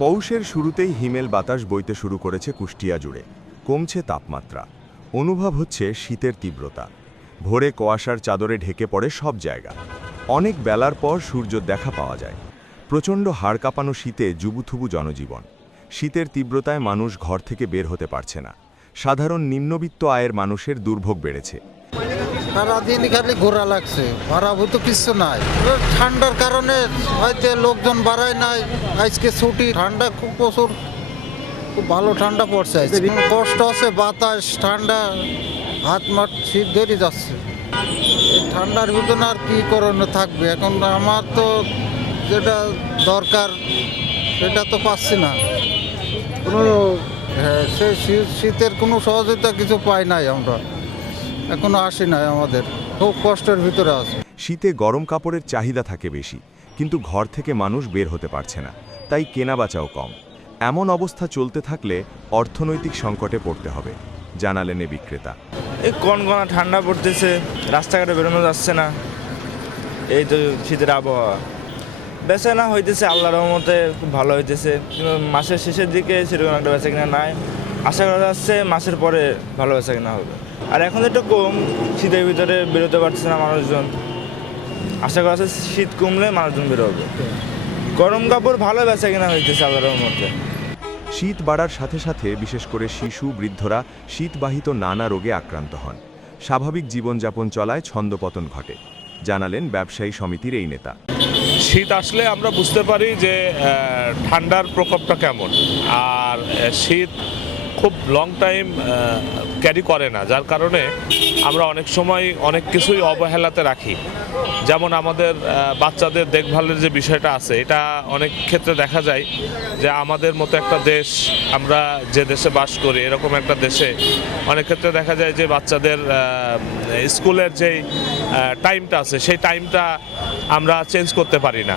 পৌষের শুরুতেই হিমেল বাতাস বইতে শুরু করেছে কুষ্টিয়া জুড়ে। কমছে তাপমাত্রা। অনুভব হচ্ছে শীতের তীব্রতা। ভোরে কুয়াশার চাদরে ঢেকে পড়ে সব জায়গা। অনেক বেলার পর সূর্য দেখা পাওয়া যায়। প্রচণ্ড হাড় কাঁপানো শীতে জুবুথুবু জনজীবন। শীতের তীব্রতায় মানুষ ঘর থেকে বের হতে পারছে না। সাধারণ নিম্নবিত্ত আয়ের মানুষের দুর্ভোগ বেড়েছে। সারাদিন খালি ঘোরা লাগছে ভাড়াভূত কিছু নাই। ঠান্ডার কারণে হয়তো লোকজন বাড়ায় নাই, আজকে ছুটি, ঠান্ডা খুব প্রচুর, খুব ভালো ঠান্ডা পড়ছে আজকে। কষ্ট আছে? বাতাস, ঠান্ডা, হাত মাঠ শীত ধরে যাচ্ছে। ঠান্ডার ভিতরে আর কি করণে থাকবে? এখন আমার তো যেটা দরকার, সেটা তো পাচ্ছি না। কোনো হ্যাঁ সে শীত- শীতের কোনো সহযোগিতা কিছু পাই নাই আমরা। এখনও আসি নাই আমাদের। খুব কষ্টের ভিতরে আছে। শীতে গরম কাপড়ের চাহিদা থাকে বেশি কিন্তু ঘর থেকে মানুষ বের হতে পারছে না তাই কেনাবেচাও কম। এমন অবস্থা চলতে থাকলে অর্থনৈতিক সংকটে পড়তে হবে জানালেন এ বিক্রেতা। এই কনকনা ঠান্ডা পড়তেছে রাস্তাঘাটে বেরোনো যাচ্ছে না। এই তো শীতের আবহাওয়া। বেচা না হইতেছে আল্লাহ রহমতে খুব ভালো হইতেছে। কিন্তু মাসের শেষের দিকে সেরকম একটা বেচা কিনা নাই। আশা করা যাচ্ছে মাসের পরে ভালো বেচা কিনা হবে। আর এখন একটু কম, শীতের ভিতরে বেরোতে পারছে না মানুষজন। আশা করা যাচ্ছে শীত কমলে মানুষজন বেরোবে। গরম কাপড় ভালো বেচা কিনা হইতেছে আল্লাহ রহমতে। শীত বাড়ার সাথে সাথে বিশেষ করে শিশু, বৃদ্ধরা শীতবাহিত নানা রোগে আক্রান্ত হন। স্বাভাবিক জীবনযাপন চলায় ছন্দপতন ঘটে। জানালেন ব্যবসায়ী সমিতির এই নেতা। শীত আসলে আমরা বুঝতে পারি যে ঠান্ডার প্রকোপটা কেমন। আর শীত খুব লং টাইম ক্যারি করে না। যার কারণে আমরা অনেক সময় অনেক কিছুই অবহেলাতে রাখি। যেমন আমাদের বাচ্চাদের দেখভালের যে বিষয়টা আছে, এটা অনেক ক্ষেত্রে দেখা যায় যে আমাদের মতো একটা দেশ, আমরা যে দেশে বাস করি, এরকম একটা দেশে অনেক ক্ষেত্রে দেখা যায় যে বাচ্চাদের স্কুলের যেই টাইমটা আছে, সেই টাইমটা আমরা চেঞ্জ করতে পারি না।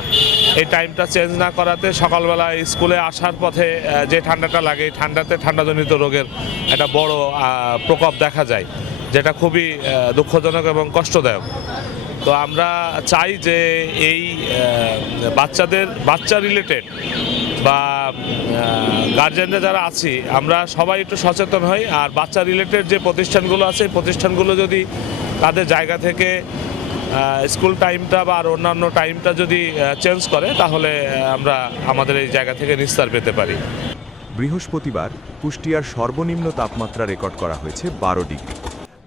এই টাইমটা চেঞ্জ না করাতে সকালবেলা স্কুলে আসার পথে যে ঠান্ডাটা লাগে ঠান্ডাতে ঠান্ডাজনিত রোগের একটা বড় প্রকোপ দেখা যায়। যেটা খুবই দুঃখজনক এবং কষ্টদায়ক। তো আমরা চাই যে এই বাচ্চাদের, বাচ্চা রিলেটেড বা গার্জেনরা যারা আছি, আমরা সবাই একটু সচেতন হই। আর বাচ্চা রিলেটেড যে প্রতিষ্ঠানগুলো আছে প্রতিষ্ঠানগুলো যদি তাদের জায়গা থেকে স্কুল টাইমটা বা আর অন্যান্য টাইমটা যদি চেঞ্জ করে, তাহলে আমরা আমাদের এই জায়গা থেকে নিস্তার পেতে পারি। বৃহস্পতিবার কুষ্টিয়ার সর্বনিম্ন তাপমাত্রা রেকর্ড করা হয়েছে বারো ডিগ্রি।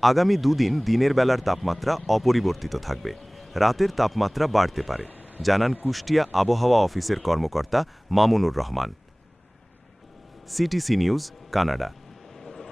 আগামী দুদিন দিনের বেলার তাপমাত্রা অপরিবর্তিত থাকবে। রাতের তাপমাত্রা বাড়তে পারে, জানান কুষ্টিয়া আবহাওয়া অফিসের কর্মকর্তা Mamunur Rahman. CTC news, Canada.